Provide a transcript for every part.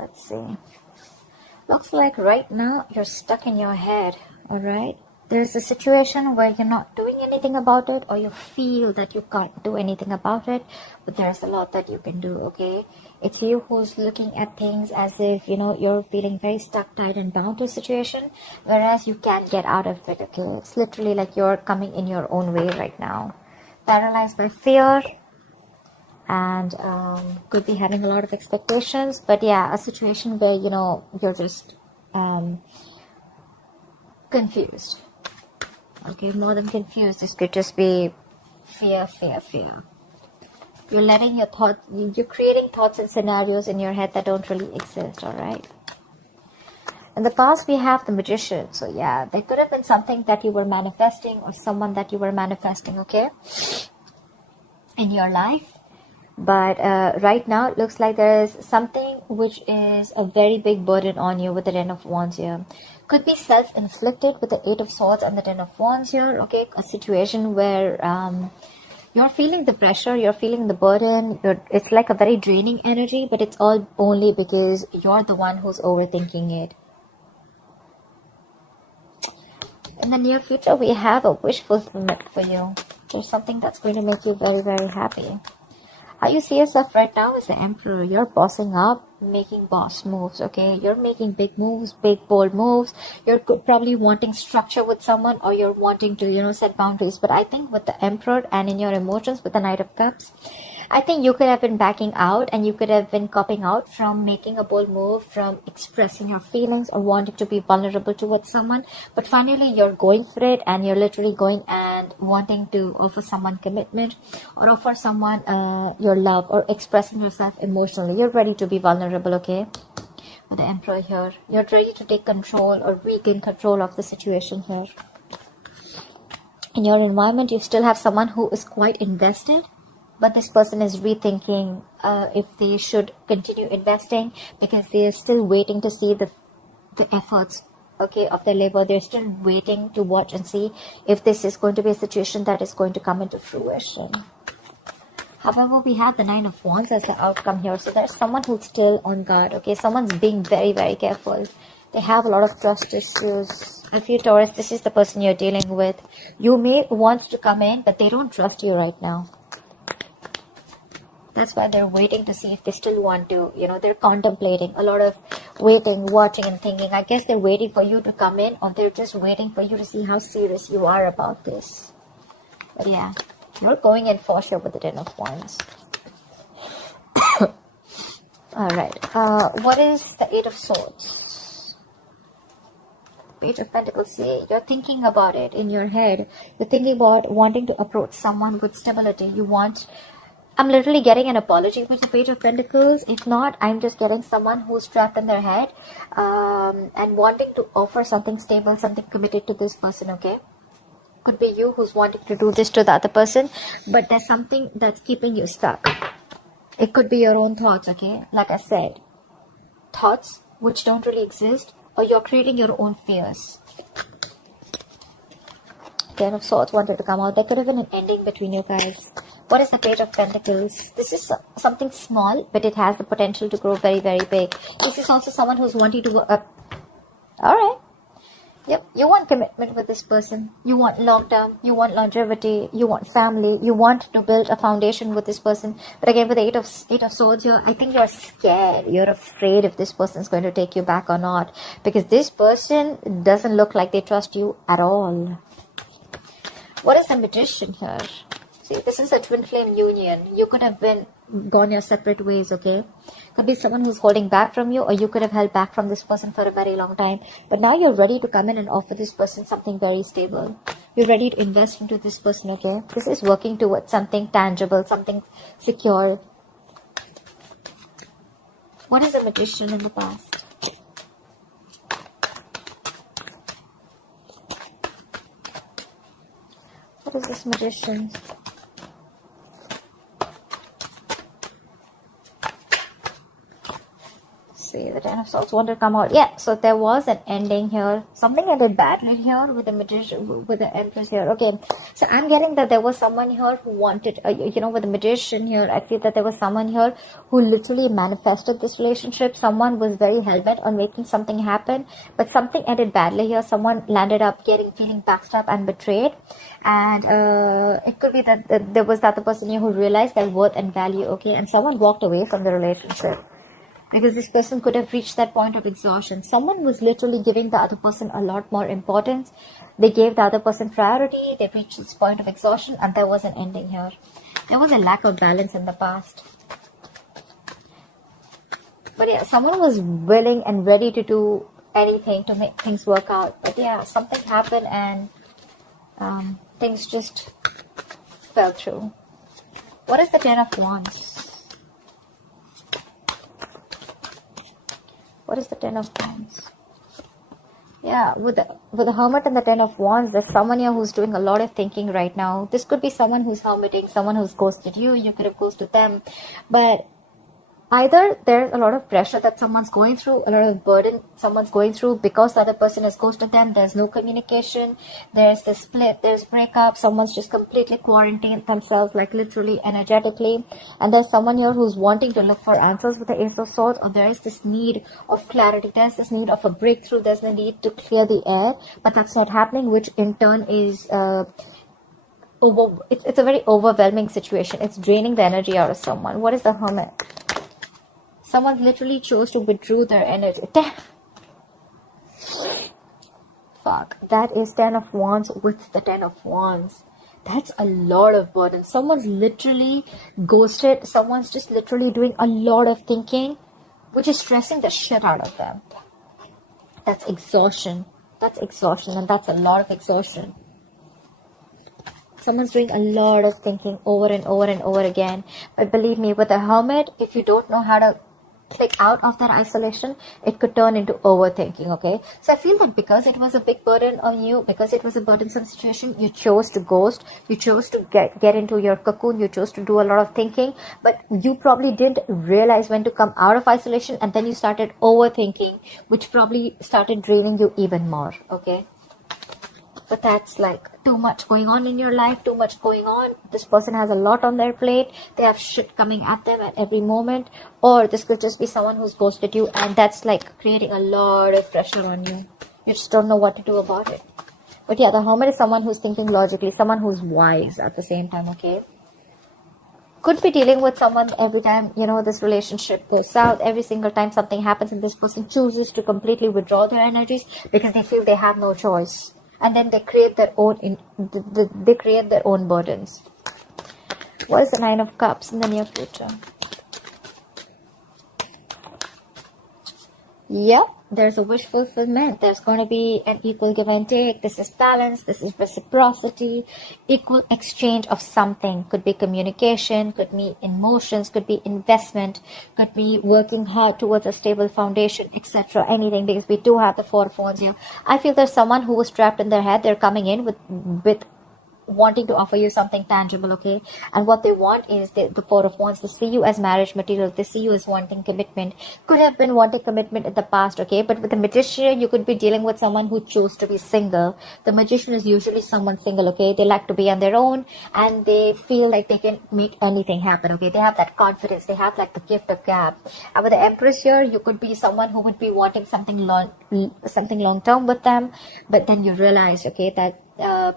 Let's see. Looks like right now you're stuck in your head, alright? There's a situation where you're not doing anything about it, or you feel that you can't do anything about it, but there's a lot that you can do, okay? It's you who's looking at things as if, you know, you're feeling very stuck, tied, and bound to a situation, whereas you can't get out of it, okay? It's literally like you're coming in your own way right now. Paralyzed by fear, and could be having a lot of expectations, but yeah, a situation where, you know, you're just confused. Okay, more than confused, this could just be fear. You're letting your thoughts, you're creating thoughts and scenarios in your head that don't really exist, alright? In the past, we have the Magician. So yeah, there could have been something that you were manifesting, or someone that you were manifesting, okay, in your life. But right now, it looks like there is something which is a very big burden on you with the Ten of Wands here. Could be self-inflicted with the Eight of Swords and the Ten of Wands here, okay? A situation where you're feeling the pressure, you're feeling the burden. It's like a very draining energy, but it's all only because you're the one who's overthinking it. In the near future, we have a wish fulfillment for you. There's something that's going to make you very, very happy. How you see yourself right now is the Emperor. You're bossing up, making boss moves, okay? You're making big moves, big bold moves. You're probably wanting structure with someone, or you're wanting to, you know, set boundaries. But I think with the Emperor and in your emotions with the Knight of Cups, I think you could have been backing out, and you could have been copping out from making a bold move, from expressing your feelings or wanting to be vulnerable towards someone. But finally, you're going for it, and you're literally going and wanting to offer someone commitment, or offer someone your love, or expressing yourself emotionally. You're ready to be vulnerable, okay? With the Emperor here, you're ready to take control or regain control of the situation here. In your environment, you still have someone who is quite invested, but this person is rethinking if they should continue investing, because they are still waiting to see the efforts, okay, of their labor. They're still waiting to watch and see if this is going to be a situation that is going to come into fruition. However, we have the Nine of Wands as the outcome here. So there's someone who's still on guard, okay? Someone's being very, very careful. They have a lot of trust issues. I feel, Taurus, this is the person you're dealing with. You may want to come in, but they don't trust you right now. That's why they're waiting to see if they still want to, you know, they're contemplating. A lot of waiting, watching, and thinking. I guess they're waiting for you to come in, or they're just waiting for you to see how serious you are about this. But yeah, you're going in for sure with the Ten of Wands. Alright, what is the Eight of Swords? Page of Pentacles. See, you're thinking about it in your head. You're thinking about wanting to approach someone with stability. You want... I'm literally getting an apology with the Page of Pentacles. If not, I'm just getting someone who's trapped in their head and wanting to offer something stable, something committed to this person, okay? Could be you who's wanting to do this to the other person, but there's something that's keeping you stuck. It could be your own thoughts, okay? Like I said, thoughts which don't really exist, or you're creating your own fears. Ten of Swords wanted to come out. There could have been an ending between you guys. What is the Page of Pentacles? This is something small, but it has the potential to grow very, very big. This is also someone who's wanting to work up. Alright. Yep, you want commitment with this person. You want long term. You want longevity. You want family. You want to build a foundation with this person. But again, with the Eight of Swords here, I think you're scared. You're afraid if this person is going to take you back or not. Because this person doesn't look like they trust you at all. What is the Magician here? See, this is a twin flame union. You could have been gone your separate ways, okay? Could be someone who's holding back from you, or you could have held back from this person for a very long time. But now you're ready to come in and offer this person something very stable. You're ready to invest into this person, okay? This is working towards something tangible, something secure. What is a Magician in the past? What is this Magician? see. The Ten of Swords wanted to come out. Yeah, so there was an ending here. Something ended badly here with the Magician, with the Empress here. Okay, so I'm getting that there was someone here who wanted, with the Magician here, I feel that there was someone here who literally manifested this relationship. Someone was very hell-bent on making something happen, but something ended badly here. Someone landed up feeling backstabbed and betrayed. And it could be that there was the other person here who realized their worth and value, okay, and someone walked away from the relationship because this person could have reached that point of exhaustion. Someone was literally giving the other person a lot more importance. They gave the other person priority. They reached this point of exhaustion, and there was an ending here. There was a lack of balance in the past. But yeah, someone was willing and ready to do anything to make things work out. But yeah, something happened and things just fell through. What is the Ten of Wands? What is the Ten of Wands? Yeah, with the Hermit and the Ten of Wands, there's someone here who's doing a lot of thinking right now. This could be someone who's hermiting, someone who's ghosted you. You could have ghosted them. But either there's a lot of pressure that someone's going through, a lot of burden someone's going through because the other person has ghosted them. There's no communication. There's the split. There's breakup. Someone's just completely quarantined themselves, like literally, energetically. And there's someone here who's wanting to look for answers with the Ace of Swords, or there is this need of clarity. There's this need of a breakthrough. There's the need to clear the air, but that's not happening, which in turn is it's a very overwhelming situation. It's draining the energy out of someone. What is the Hermit? Someone literally chose to withdraw their energy. Fuck. That is Ten of Wands with the Ten of Wands. That's a lot of burden. Someone's literally ghosted. Someone's just literally doing a lot of thinking, which is stressing the shit out of them. That's exhaustion. That's exhaustion, and that's a lot of exhaustion. Someone's doing a lot of thinking over and over and over again. But believe me, with a Hermit, if you don't know how to click out of that isolation, it could turn into overthinking, okay? So I feel that because it was a big burden on you, because it was a burdensome situation, you chose to ghost, you chose to get into your cocoon, you chose to do a lot of thinking, but you probably didn't realize when to come out of isolation, and then you started overthinking, which probably started draining you even more, okay? But that's like too much going on in your life, too much going on. This person has a lot on their plate. They have shit coming at them at every moment. Or this could just be someone who's ghosted you, and that's like creating a lot of pressure on you. You just don't know what to do about it. But yeah, the Hermit is someone who's thinking logically, someone who's wise at the same time, okay? Could be dealing with someone every time, this relationship goes south. Every single time something happens and this person chooses to completely withdraw their energies because they feel they have no choice. And then they create their own they create their own burdens. What is the Nine of Cups in the near future? Yep, there's a wish fulfillment. There's going to be an equal give and take. This is balance. This is reciprocity. Equal exchange of something. Could be communication. Could be emotions. Could be investment. Could be working hard towards a stable foundation, etc. Anything, because we do have the Four of Wands here. I feel there's someone who was trapped in their head. They're coming in with wanting to offer you something tangible, okay? And what they want is the Four of Wands. They see you as marriage material. They see you as wanting commitment. Could have been wanting commitment in the past, okay? But with the Magician, you could be dealing with someone who chose to be single. The Magician is usually someone single, okay? They like to be on their own, and they feel like they can make anything happen, okay? They have that confidence. They have like the gift of gab. And with the Empress here, you could be someone who would be wanting something long term with them, but then you realize, okay, that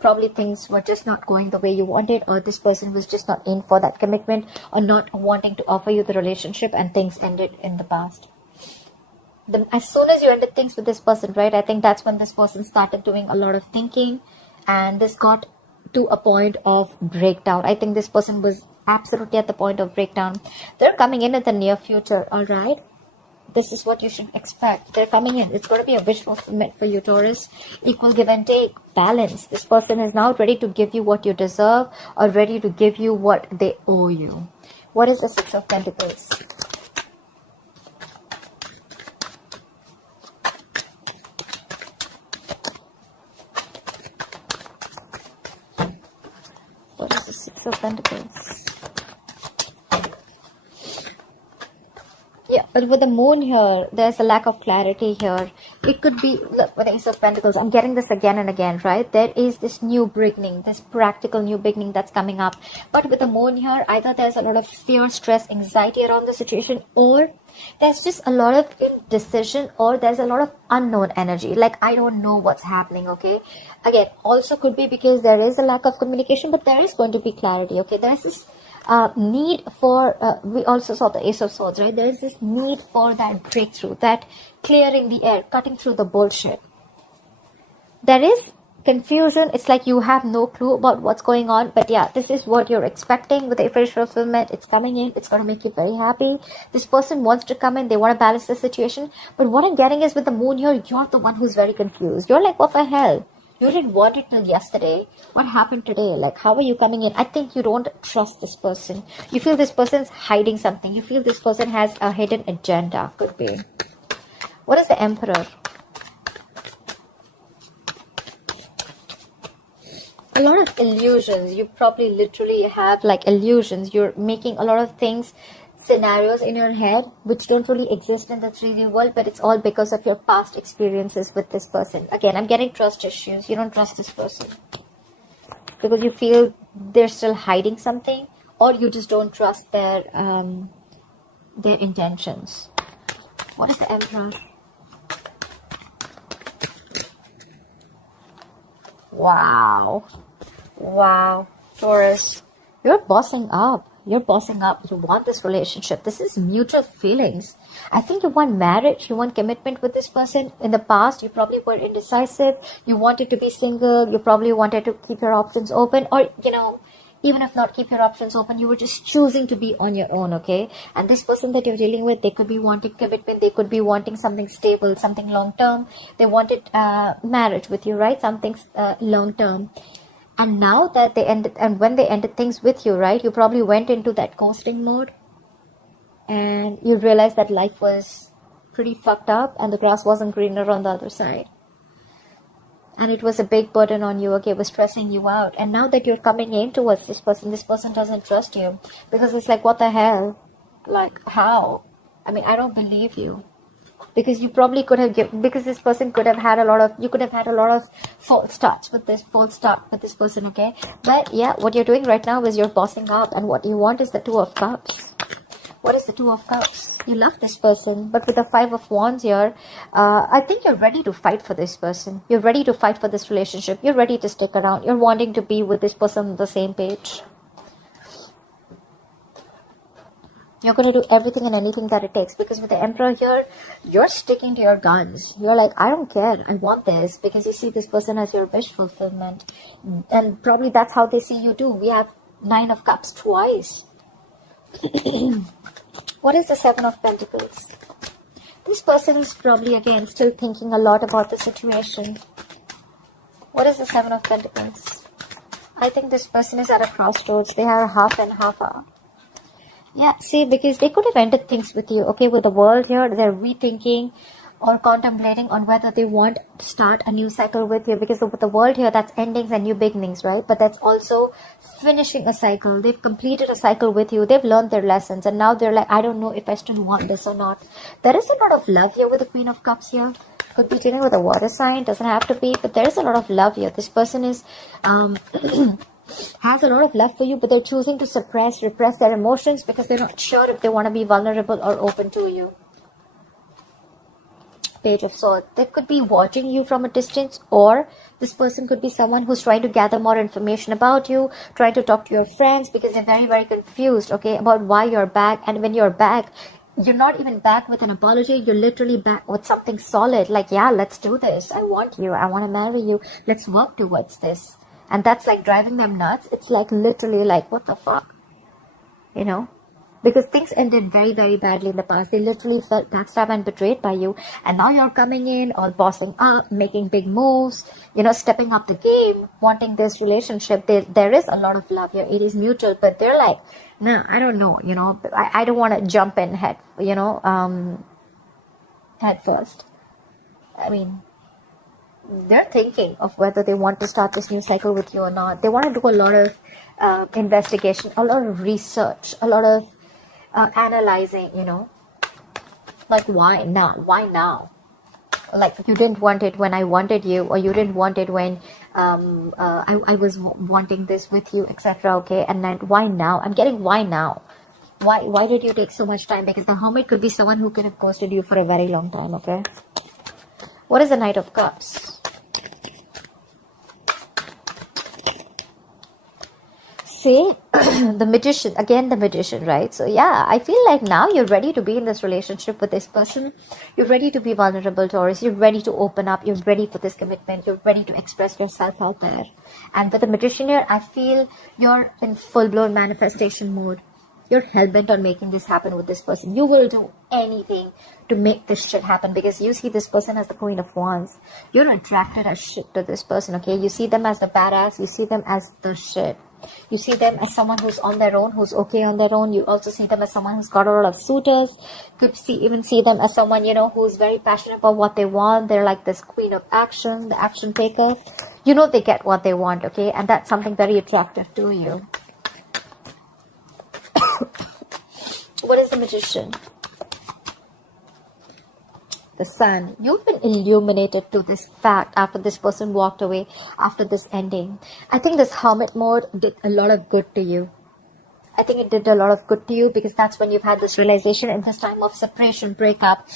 probably things were just not going the way you wanted, or this person was just not in for that commitment, or not wanting to offer you the relationship, and things ended in the past. As soon as you ended things with this person, right, I think that's when this person started doing a lot of thinking, and this got to a point of breakdown. I think this person was absolutely at the point of breakdown. They're coming in the near future, all right? This is what you should expect. They're coming in. It's going to be a wish fulfillment for you, Taurus. Equal give and take. Balance. This person is now ready to give you what you deserve, or ready to give you what they owe you. What is the Six of Pentacles? What is the Six of Pentacles? Yeah. But with the moon here, there's a lack of clarity here. It could be, look, with the Ace of Pentacles, I'm getting this again and again, right? There is this new beginning, this practical new beginning that's coming up. But with the moon here, either there's a lot of fear, stress, anxiety around the situation, or there's just a lot of indecision, or there's a lot of unknown energy. Like, I don't know what's happening, okay? Again, also could be because there is a lack of communication, but there is going to be clarity, okay? There's this need for, we also saw the Ace of Swords, right? There is this need for that breakthrough, that clearing the air, cutting through the bullshit. There is confusion. It's like you have no clue about what's going on. But yeah, this is what you're expecting with the wish fulfillment. It's coming in. It's going to make you very happy. This person wants to come in. They want to balance the situation. But what I'm getting is with the moon here, you're the one who's very confused. You're like, what the hell? You didn't want it till yesterday. What happened today? Like, how are you coming in? I think you don't trust this person. You feel this person's hiding something. You feel this person has a hidden agenda. Could be. What is the Emperor? A lot of illusions. You probably literally have like illusions. You're making a lot of things, scenarios in your head which don't really exist in the 3D world, but it's all because of your past experiences with this person. Again, I'm getting trust issues. You don't trust this person because you feel they're still hiding something, or you just don't trust their intentions. What is the Emperor? Wow. Wow. Taurus, you're bossing up. You're bossing up. You want this relationship. This is mutual feelings. I think you want marriage. You want commitment with this person. In the past, you probably were indecisive. You wanted to be single. You probably wanted to keep your options open. Or, you know, even if not keep your options open, you were just choosing to be on your own, okay? And this person that you're dealing with, they could be wanting commitment. They could be wanting something stable, something long-term. They wanted marriage with you, right? Something long-term. And now that they ended, and when they ended things with you, right, you probably went into that ghosting mode and you realized that life was pretty fucked up and the grass wasn't greener on the other side. And it was a big burden on you, okay, it was stressing you out. And now that you're coming in towards this person doesn't trust you because it's like, what the hell? Like, how? I mean, I don't believe you. Because you probably could have because this person could have had a lot of, you could have had a lot of false start with this person, okay? But yeah, what you're doing right now is you're bossing up, and what you want is the Two of Cups. What is the Two of Cups? You love this person, but with the Five of Wands here, I think you're ready to fight for this person. You're ready to fight for this relationship. You're ready to stick around. You're wanting to be with this person on the same page. You're going to do everything and anything that it takes, because with the Emperor here, you're sticking to your guns. You're like, I don't care. I want this, because you see this person as your wish fulfillment. And probably that's how they see you too. We have Nine of Cups twice. What is the Seven of Pentacles? This person is probably, again, still thinking a lot about the situation. What is the Seven of Pentacles? I think this person is at a crossroads. They are half and half up. Yeah, see, because they could have ended things with you, okay? With the world here, they're rethinking or contemplating on whether they want to start a new cycle with you, because with the world here, that's endings and new beginnings, right? But that's also finishing a cycle. They've completed a cycle with you. They've learned their lessons, and now they're like, I don't know if I still want this or not. There is a lot of love here with the Queen of Cups here. Could be dealing with a water sign, doesn't have to be, but there is a lot of love here. This person is has a lot of love for you, but they're choosing to repress their emotions because they're not sure if they want to be vulnerable or open to you. Page of Swords. They could be watching you from a distance, or this person could be someone who's trying to gather more information about you, trying to talk to your friends, because they're very, very confused, okay, about why you're back. And when you're back, you're not even back with an apology. You're literally back with something solid, like, yeah, let's do this. I want you. I want to marry you. Let's work towards this. And that's like driving them nuts. It's like literally like, what the fuck? You know? Because things ended very, very badly in the past. They literally felt backstabbed and betrayed by you. And now you're coming in, all bossing up, making big moves, you know, stepping up the game, wanting this relationship. There is a lot of love here. It is mutual, but they're like, no, I don't know, you know, I don't want to jump in head first. I mean, they're thinking of whether they want to start this new cycle with you or not. They want to do a lot of investigation, a lot of research, a lot of analyzing, you know. Like, why not? Why now? Like, you didn't want it when I wanted you, or you didn't want it when I was wanting this with you, etc. Okay, and then why now? I'm getting why now. Why did you take so much time? Because the Hermit could be someone who could have ghosted you for a very long time. Okay, what is the Knight of Cups? See, the Magician, again the Magician, right? So yeah, I feel like now you're ready to be in this relationship with this person. You're ready to be vulnerable, Taurus. You're ready to open up. You're ready for this commitment. You're ready to express yourself out there. And with the Magician here, I feel you're in full-blown manifestation mode. You're hell-bent on making this happen with this person. You will do anything to make this shit happen, because you see this person as the Queen of Wands. You're attracted as shit to this person, okay? You see them as the badass. You see them as the shit. You see them as someone who's on their own, who's okay on their own. You also see them as someone who's got a lot of suitors. Could even see them as someone, you know, who's very passionate about what they want. They're like this queen of action, the action taker. You know they get what they want, okay? And that's something very attractive to you. What is the Magician? The Sun. You've been illuminated to this fact after this person walked away, after this ending. I think this Hermit mode did a lot of good to you. I think it did a lot of good to you, because that's when you've had this realization in this time of separation, breakup.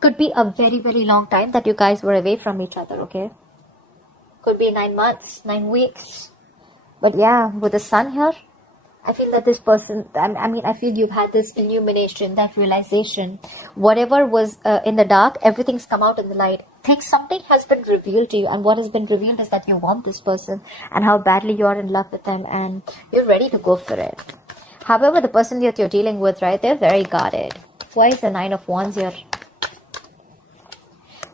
Could be a very, very long time that you guys were away from each other, okay? Could be 9 months, 9 weeks. But yeah, with the Sun here, I feel that this person, I feel you've had this illumination, that realization. Whatever was in the dark, everything's come out in the light. Something has been revealed to you, and what has been revealed is that you want this person and how badly you are in love with them, and you're ready to go for it. However, the person that you're dealing with, right, they're very guarded. Why is the Nine of Wands here?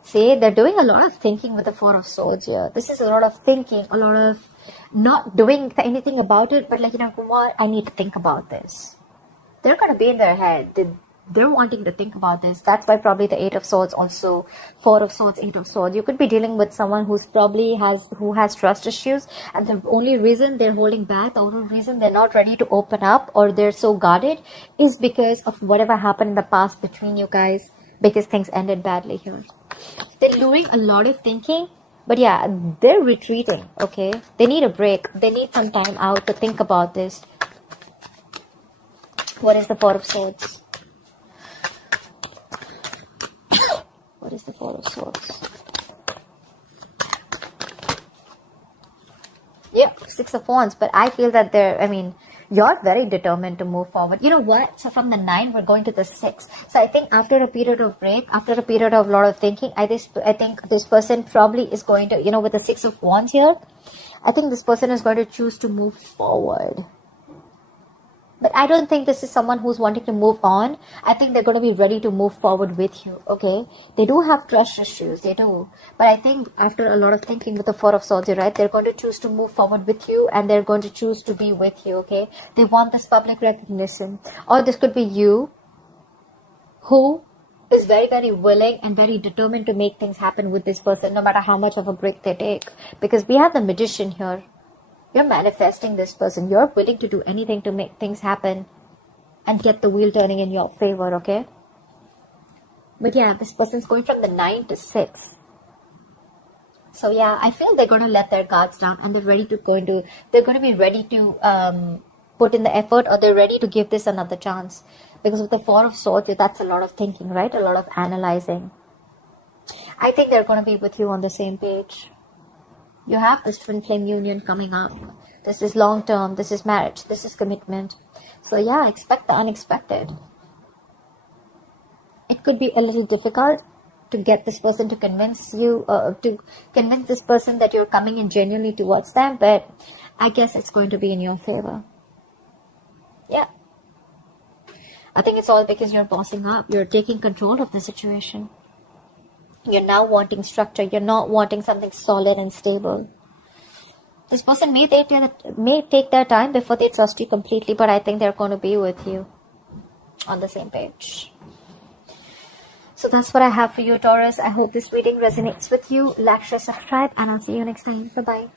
See, they're doing a lot of thinking with the Four of Swords here. This is a lot of thinking, a lot of not doing anything about it, but like, you know what, I need to think about this. They're going to be in their head. They're wanting to think about this. That's why probably the Eight of Swords, also Four of Swords, Eight of Swords. You could be dealing with someone who has trust issues, and the only reason they're holding back, the only reason they're not ready to open up, or they're so guarded, is because of whatever happened in the past between you guys, because things ended badly here. They're doing a lot of thinking. But yeah, they're retreating, okay? They need a break. They need some time out to think about this. What is the Four of Swords? What is the Four of Swords? Yeah, Six of Wands. But I feel that you're very determined to move forward. You know what? So from the 9, we're going to the 6. So I think after a period of break, after a period of a lot of thinking, I think this person probably is going to, you know, with the 6 of Wands here, I think this person is going to choose to move forward. But I don't think this is someone who's wanting to move on. I think they're going to be ready to move forward with you, okay? They do have trust issues, they do. But I think after a lot of thinking with the Four of Swords, right, they're going to choose to move forward with you, and they're going to choose to be with you, okay? They want this public recognition. Or this could be you, who is very, very willing and very determined to make things happen with this person, no matter how much of a break they take. Because we have the Magician here. You're manifesting this person. You're willing to do anything to make things happen and get the wheel turning in your favor, okay? But yeah, this person's going from the 9 to 6. So yeah, I feel they're going to let their guards down, and they're going to be ready to put in the effort, or they're ready to give this another chance. Because with the Four of Swords, that's a lot of thinking, right? A lot of analyzing. I think they're going to be with you on the same page. You have this twin flame union coming up. This is long term. This is marriage. This is commitment. So yeah, expect the unexpected. It could be a little difficult to get this person to convince you, to convince this person that you're coming in genuinely towards them. But I guess it's going to be in your favor. Yeah. I think it's all because you're bossing up. You're taking control of the situation. You're now wanting structure. You're not wanting something solid and stable. This person may take their time before they trust you completely, but I think they're going to be with you on the same page. So that's what I have for you, Taurus. I hope this reading resonates with you. Like, share, subscribe, and I'll see you next time. Bye-bye.